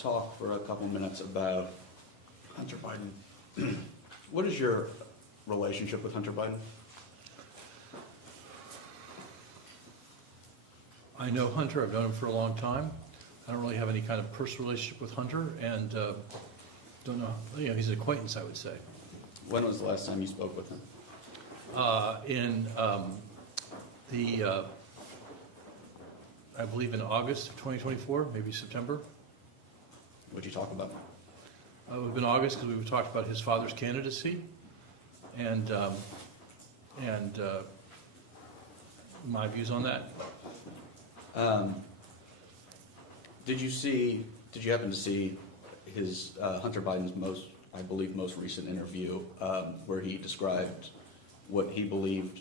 talk for a couple minutes about Hunter Biden. What is your relationship with Hunter Biden? I know Hunter. I've known him for a long time. I don't really have any kind of personal relationship with Hunter, and don't know. He's an acquaintance, I would say. When was the last time you spoke with him? I believe in August of 2024, maybe September. What'd you talk about? It would have been August because we talked about his father's candidacy and my views on that. Did you happen to see his Hunter Biden's most recent interview where he described what he believed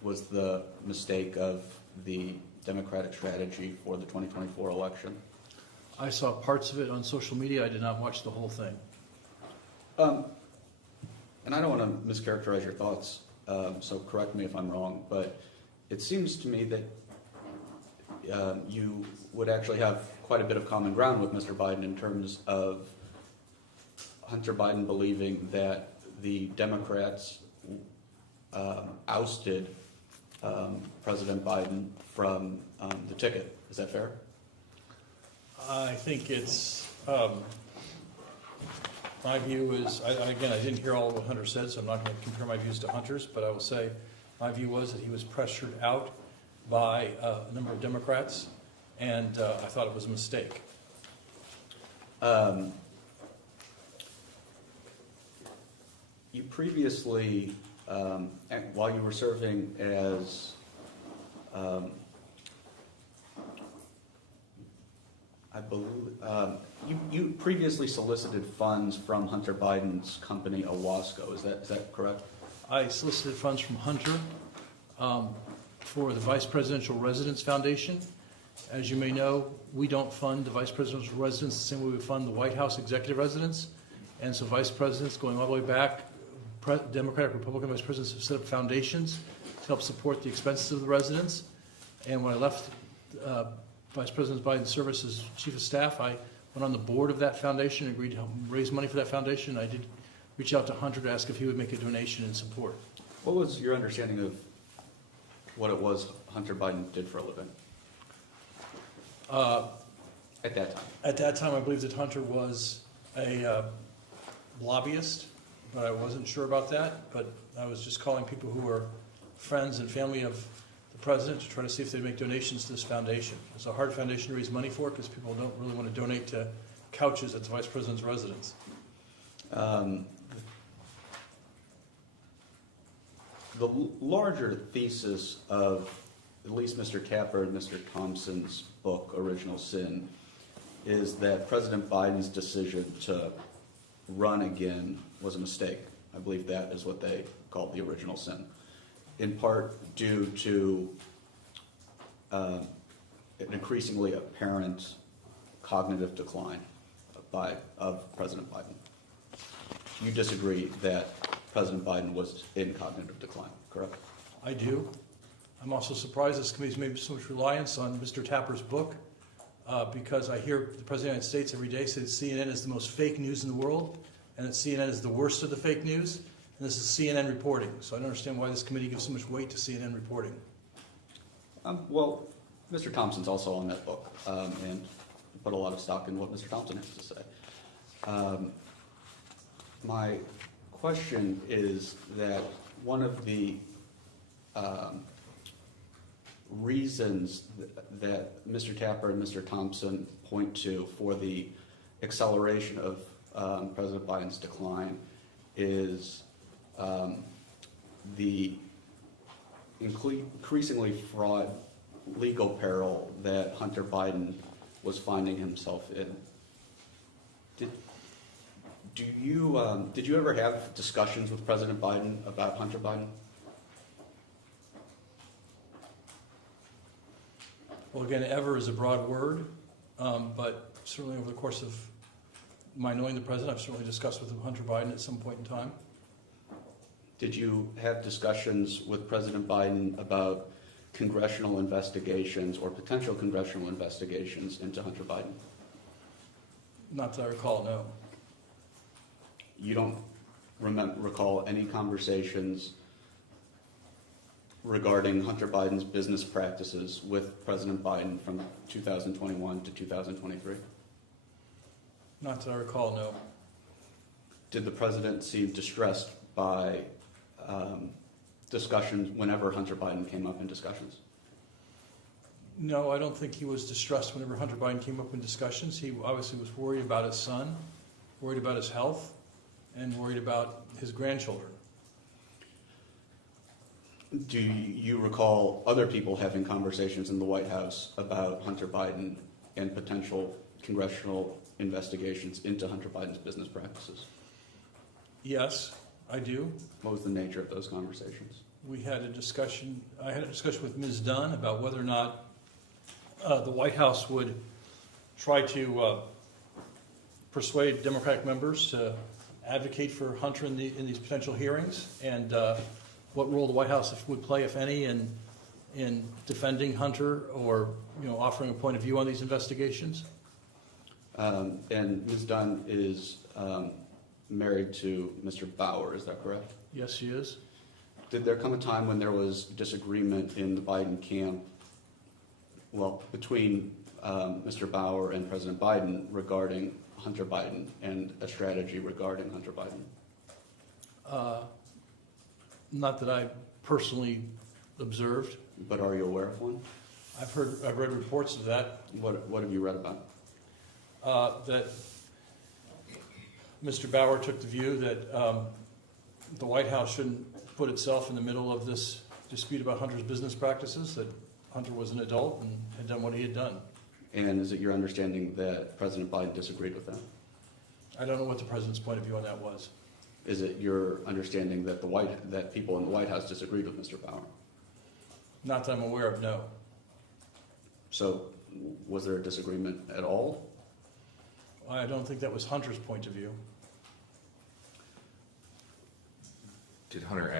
was the mistake of the Democratic strategy for the 2024 election? I saw parts of it on social media. I did not watch the whole thing. And I don't want to mischaracterize your thoughts, so correct me if I'm wrong, but it seems to me that you would actually have quite a bit of common ground with Mr. Biden in terms of Hunter Biden believing that the Democrats ousted President Biden from the ticket. Is that fair? I think it's, my view is, again, I didn't hear all of what Hunter said, so I'm not going to compare my views to Hunter's, but I will say my view was that he was pressured out by a number of Democrats, and I thought it was a mistake. You previously, while you were serving as, I believe, you previously solicited funds from Hunter Biden's company, Owasco. Is that correct? I solicited funds from Hunter for the Vice Presidential Residence Foundation. As you may know, we don't fund the Vice Presidential Residence the same way we fund the White House Executive Residence. And so vice presidents going all the way back, Democratic, Republican vice presidents have set up foundations to help support the expenses of the residence. And when I left Vice President Biden's service as Chief of Staff, I went on the board of that foundation and agreed to help raise money for that foundation. I did reach out to Hunter to ask if he would make a donation in support. What was your understanding of what it was Hunter Biden did for a living at that time? At that time, I believed that Hunter was a lobbyist, but I wasn't sure about that. But I was just calling people who were friends and family of the president to try to see if they'd make donations to this foundation. It's a hard foundation to raise money for because people don't really want to donate to couches at the vice president's residence. The larger thesis of at least Mr. Tapper and Mr. Thompson's book, Original Sin, is that President Biden's decision to run again was a mistake. I believe that is what they called the original sin, in part due to an increasingly apparent cognitive decline of President Biden. You disagree that President Biden was in cognitive decline, correct? I do. I'm also surprised this committee's made so much reliance on Mr. Tapper's book because I hear the President of the United States every day say that CNN is the most fake news in the world and that CNN is the worst of the fake news, and this is CNN reporting. So I don't understand why this committee gives so much weight to CNN reporting. Well, Mr. Thompson's also on that book and put a lot of stock in what Mr. Thompson has to say. My question is that one of the reasons that Mr. Tapper and Mr. Thompson point to for the acceleration of President Biden's decline is the increasingly fraught legal peril that Hunter Biden was finding himself in. Did you ever have discussions with President Biden about Hunter Biden? Well, again, ever is a broad word, but certainly over the course of my knowing the president, I've certainly discussed with Hunter Biden at some point in time. Did you have discussions with President Biden about congressional investigations or potential congressional investigations into Hunter Biden? Not that I recall, no. You don't recall any conversations regarding Hunter Biden's business practices with President Biden from 2021 to 2023? Not that I recall, no. Did the president seem distressed by discussions whenever Hunter Biden came up in discussions? No, I don't think he was distressed whenever Hunter Biden came up in discussions. He obviously was worried about his son, worried about his health, and worried about his grandchildren. Do you recall other people having conversations in the White House about Hunter Biden and potential congressional investigations into Hunter Biden's business practices? Yes, I do. What was the nature of those conversations? I had a discussion with Ms. Dunn about whether or not the White House would try to persuade Democratic members to advocate for Hunter in these potential hearings, and what role the White House would play, if any, in defending Hunter or offering a point of view on these investigations. And Ms. Dunn is married to Mr. Bauer, is that correct? Yes, she is. Did there come a time when there was disagreement in the Biden camp, between Mr. Bauer and President Biden regarding Hunter Biden and a strategy regarding Hunter Biden? Not that I personally observed. But are you aware of one? I've read reports of that. What have you read about? That Mr. Bauer took the view that the White House shouldn't put itself in the middle of this dispute about Hunter's business practices, that Hunter was an adult and had done what he had done. And is it your understanding that President Biden disagreed with that? I don't know what the president's point of view on that was. Is it your understanding that that people in the White House disagreed with Mr. Bauer? Not that I'm aware of, no. So was there a disagreement at all? I don't think that was Hunter's point of view. Did Hunter